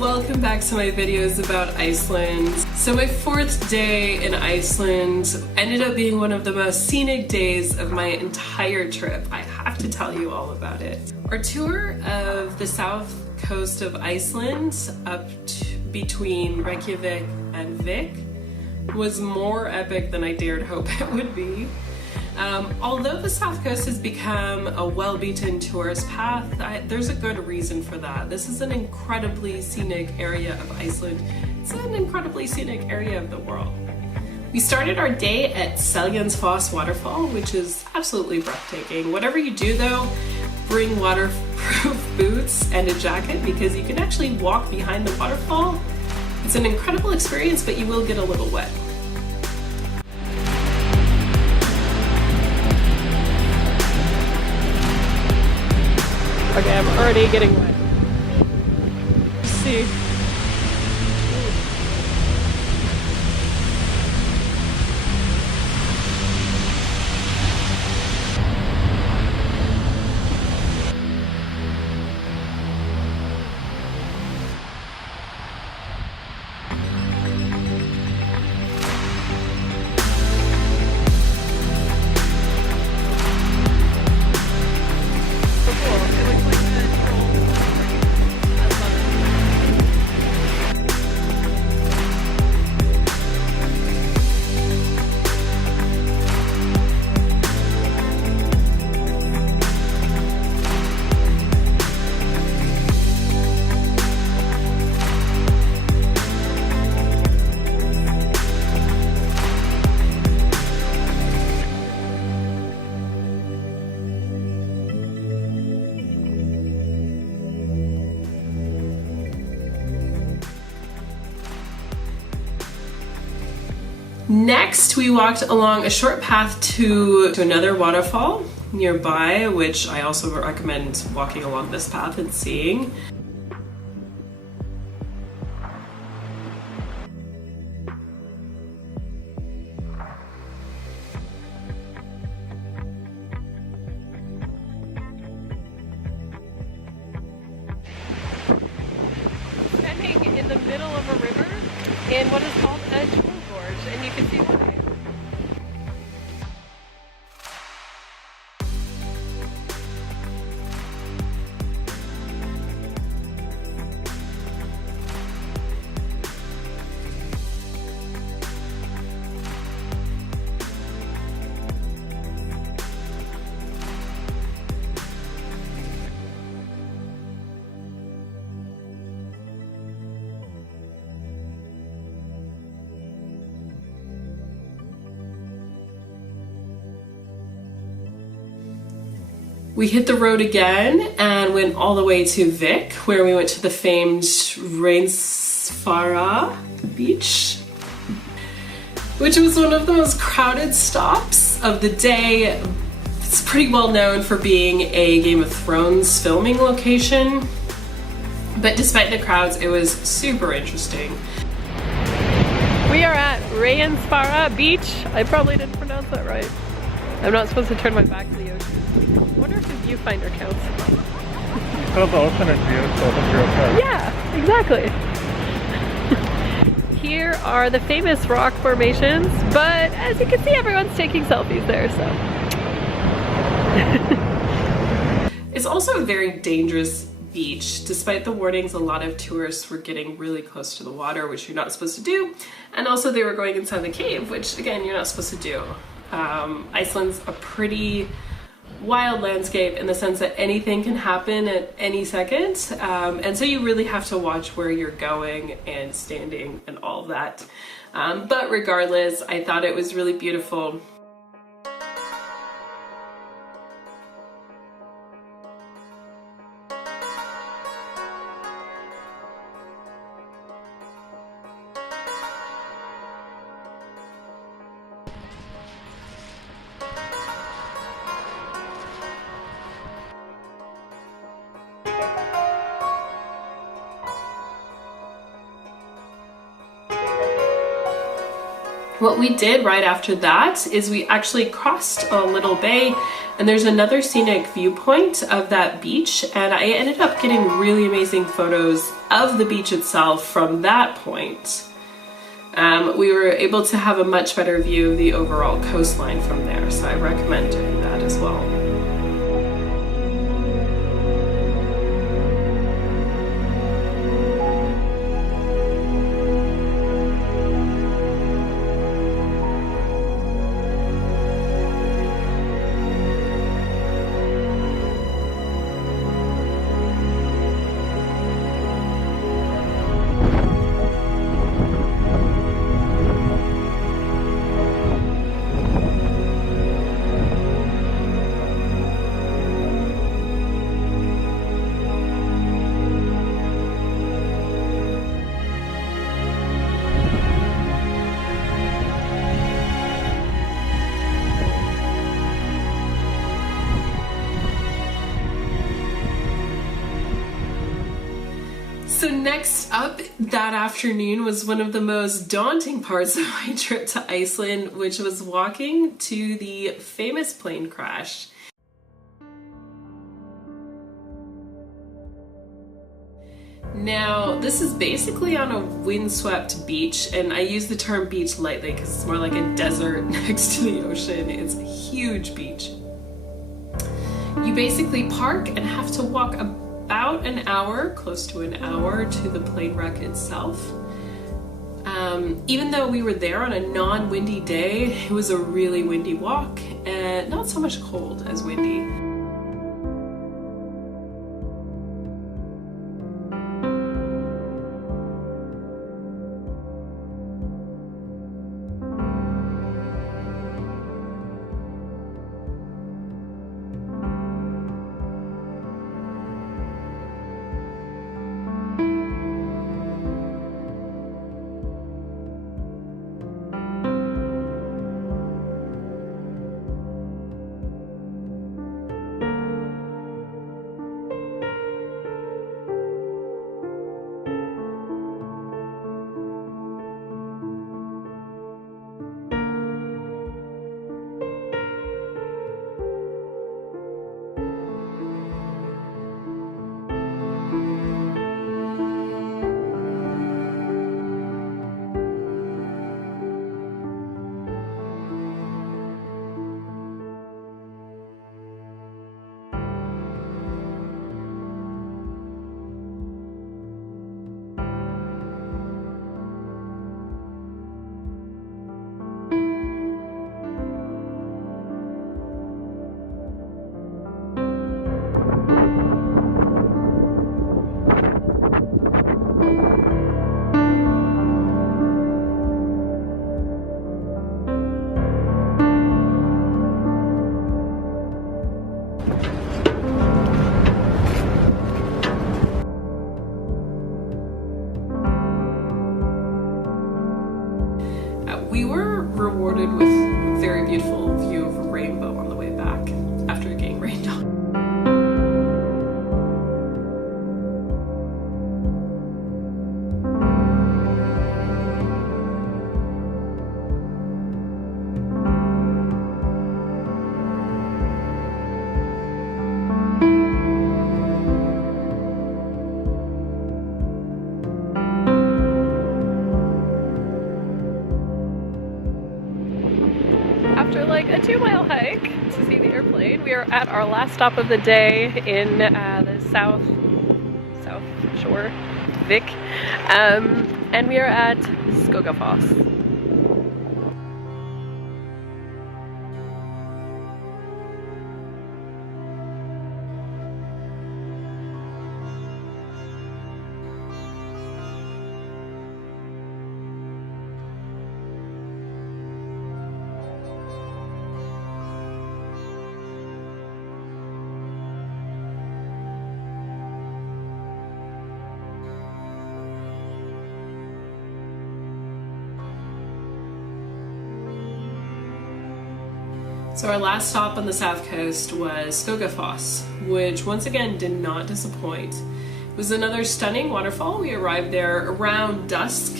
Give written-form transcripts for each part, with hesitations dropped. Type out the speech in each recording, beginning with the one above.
Welcome back to my videos about Iceland. So my fourth day in Iceland ended up being one of the most scenic days of my entire trip. I have to tell you all about it. Our tour of the south coast of Iceland between Reykjavik and Vik was more epic than I dared hope it would be. Although the south coast has become a well-beaten tourist path, there's a good reason for that. This is an incredibly scenic area of Iceland. It's an incredibly scenic area of the world. We started our day at Seljalandsfoss waterfall, which is absolutely breathtaking. Whatever you do though, bring waterproof boots and a jacket because you can actually walk behind the waterfall. It's an incredible experience, but you will get a little wet. Okay, I'm already getting wet. Let's see. Next, we walked along a short path to another waterfall nearby, which I also recommend walking along this path and seeing. Standing in the middle of a river in what is called a gorge, and you can see why. We hit the road again and went all the way to Vik, where we went to the famed Reynisfjara beach, which was one of the most crowded stops of the day. It's pretty well known for being a Game of Thrones filming location, but despite the crowds, it was super interesting. We are at Reynisfjara beach. I probably didn't pronounce that right. I'm not supposed to turn my back to the ocean. I wonder if the viewfinder counts. Oh, the alternate view, so you're okay. Yeah, exactly. Here are the famous rock formations, but as you can see, everyone's taking selfies there, so. It's also a very dangerous beach. Despite the warnings, a lot of tourists were getting really close to the water, which you're not supposed to do. And also they were going inside the cave, which again, you're not supposed to do. Iceland's a pretty wild landscape in the sense that anything can happen at any second, and so you really have to watch where you're going and standing and all of that. But regardless, I thought it was really beautiful. What we did right after that is we actually crossed a little bay, and there's another scenic viewpoint of that beach, and I ended up getting really amazing photos of the beach itself from that point. We were able to have a much better view of the overall coastline from there, so I recommend doing that as well. So next up that afternoon was one of the most daunting parts of my trip to Iceland, which was walking to the famous plane crash. Now, this is basically on a windswept beach, and I use the term beach lightly because it's more like a desert next to the ocean. It's a huge beach. You basically park and have to walk about an hour, close to an hour, to the plane wreck itself. Even though we were there on a non-windy day, it was a really windy walk and not so much cold as windy. We were rewarded with a very beautiful view of a rainbow on the way back after getting rained on. After like a 2-mile hike to see the airplane, we are at our last stop of the day in the south shore, Vik, and we are at Skogafoss. So our last stop on the south coast was Skogafoss, which once again did not disappoint. It was another stunning waterfall. We arrived there around dusk.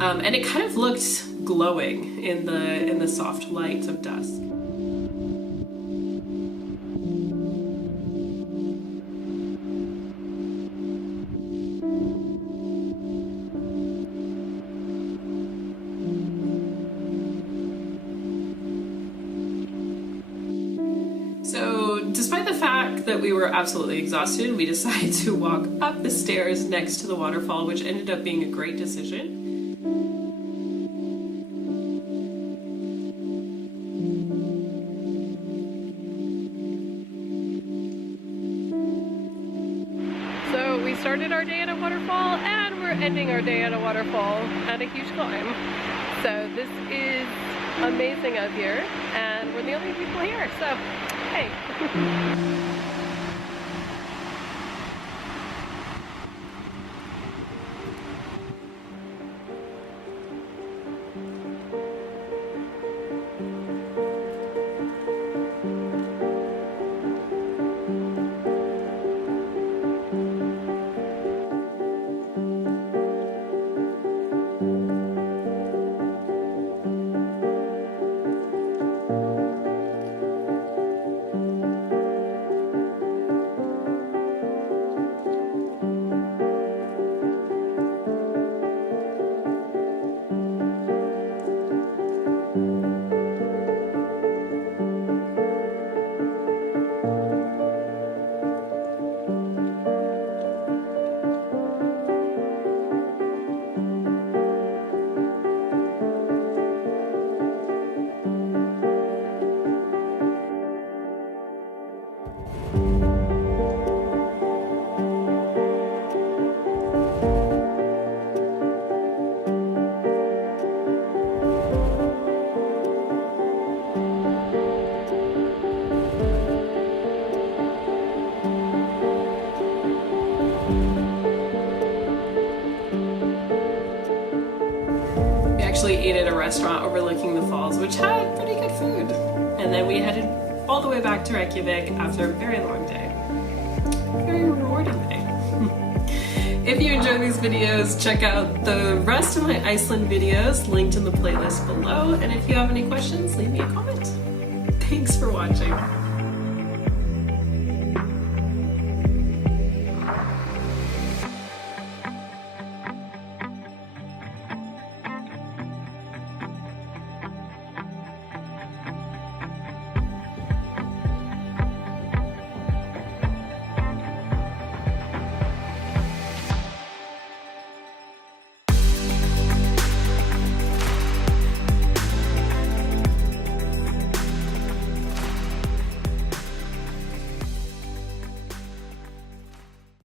and it kind of looked glowing in the soft light of dusk. So despite the fact that we were absolutely exhausted, we decided to walk up the stairs next to the waterfall, which ended up being a great decision. So we started our day at a waterfall and we're ending our day at a waterfall at a huge climb. So this is amazing out here and we're the only people here, so hey. Actually ate at a restaurant overlooking the falls, which had pretty good food. And then we headed all the way back to Reykjavik after a very long day. Very rewarding day. If you enjoy these videos, check out the rest of my Iceland videos linked in the playlist below. And if you have any questions, leave me a comment. Thanks for watching.